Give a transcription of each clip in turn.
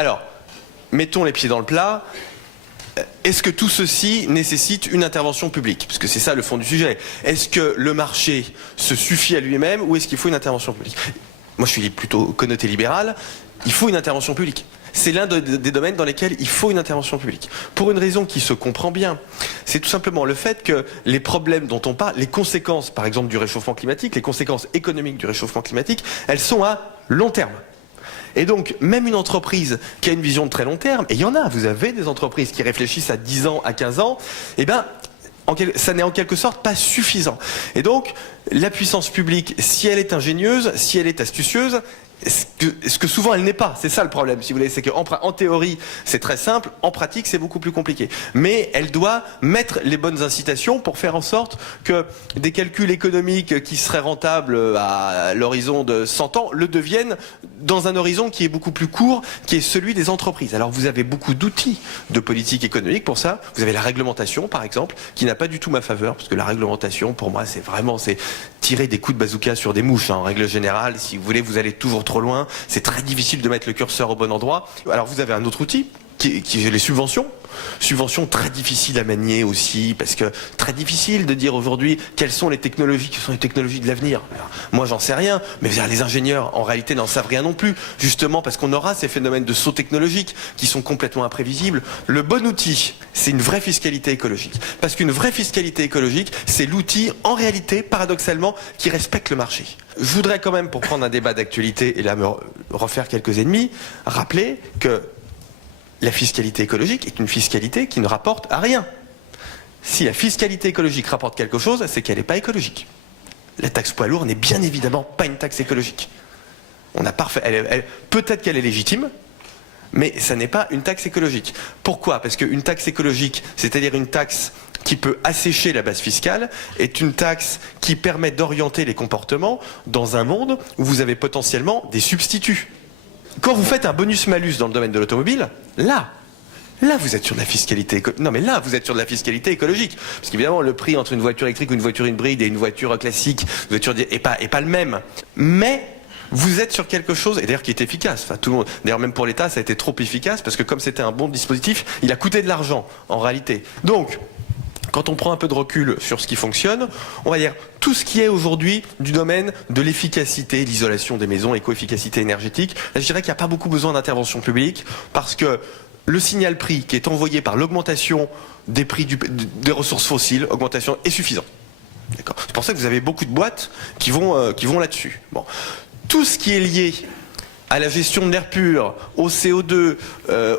Alors, mettons les pieds dans le plat. Est-ce que tout ceci nécessite une intervention publique? Parce que c'est ça le fond du sujet. Est-ce que le marché se suffit à lui-même ou est-ce qu'il faut une intervention publique? Moi, je suis plutôt connoté libéral. Il faut une intervention publique. C'est l'un des domaines dans lesquels il faut une intervention publique. Pour une raison qui se comprend bien. C'est tout simplement le fait que les problèmes dont on parle, les conséquences, par exemple, du réchauffement climatique, les conséquences économiques du réchauffement climatique, elles sont à long terme. Et donc, même une entreprise qui a une vision de très long terme, et il y en a, vous avez des entreprises qui réfléchissent à 10 ans, à 15 ans, eh bien, ça n'est en quelque sorte pas suffisant. Et donc, la puissance publique, si elle est ingénieuse, si elle est astucieuse, ce que souvent elle n'est pas, c'est ça le problème, si vous voulez, c'est qu'en théorie c'est très simple, en pratique c'est beaucoup plus compliqué. Mais elle doit mettre les bonnes incitations pour faire en sorte que des calculs économiques qui seraient rentables à l'horizon de 100 ans le deviennent dans un horizon qui est beaucoup plus court, qui est celui des entreprises. Alors vous avez beaucoup d'outils de politique économique pour ça. Vous avez la réglementation par exemple, qui n'a pas du tout ma faveur, parce que la réglementation pour moi c'est tirer des coups de bazooka sur des mouches, hein, en règle générale. Si vous voulez, vous allez toujours trop loin. C'est très difficile de mettre le curseur au bon endroit. Alors vous avez un autre outil, qui est les subventions. Subventions très difficiles à manier aussi, parce que très difficile de dire aujourd'hui quelles sont les technologies qui sont les technologies de l'avenir. Moi j'en sais rien, mais les ingénieurs en réalité n'en savent rien non plus, justement parce qu'on aura ces phénomènes de saut technologique qui sont complètement imprévisibles. Le bon outil, c'est une vraie fiscalité écologique. Parce qu'une vraie fiscalité écologique, c'est l'outil en réalité, paradoxalement, qui respecte le marché. Je voudrais quand même, pour prendre un débat d'actualité et là me refaire quelques ennemis, rappeler que la fiscalité écologique est une fiscalité qui ne rapporte à rien. Si la fiscalité écologique rapporte quelque chose, c'est qu'elle n'est pas écologique. La taxe poids lourd n'est bien évidemment pas une taxe écologique. Peut-être qu'elle est légitime, mais ça n'est pas une taxe écologique. Pourquoi? Parce qu'une taxe écologique, c'est-à-dire une taxe qui peut assécher la base fiscale, est une taxe qui permet d'orienter les comportements dans un monde où vous avez potentiellement des substituts. Quand vous faites un bonus-malus dans le domaine de l'automobile, là vous êtes sur de la fiscalité vous êtes sur de la fiscalité écologique. Parce qu'évidemment, le prix entre une voiture électrique ou une voiture hybride et une voiture classique est pas le même. Mais vous êtes sur quelque chose, et d'ailleurs qui est efficace. Enfin, tout le monde, d'ailleurs même pour l'État, ça a été trop efficace, parce que comme c'était un bon dispositif, il a coûté de l'argent, en réalité. Donc, quand on prend un peu de recul sur ce qui fonctionne, on va dire tout ce qui est aujourd'hui du domaine de l'efficacité, l'isolation des maisons, éco-efficacité énergétique, là je dirais qu'il n'y a pas beaucoup besoin d'intervention publique, parce que le signal prix qui est envoyé par l'augmentation des prix des ressources fossiles, augmentation, est suffisant. C'est pour ça que vous avez beaucoup de boîtes qui vont là-dessus. Bon. Tout ce qui est lié à la gestion de l'air pur, au CO2,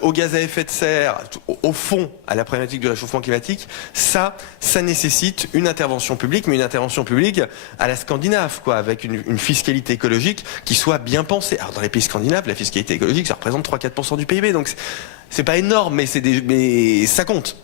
au gaz à effet de serre, au fond, à la problématique du réchauffement climatique, ça nécessite une intervention publique, mais une intervention publique à la scandinave, quoi, avec une fiscalité écologique qui soit bien pensée. Alors dans les pays scandinaves, la fiscalité écologique, ça représente 3-4% du PIB, donc c'est pas énorme, mais ça compte.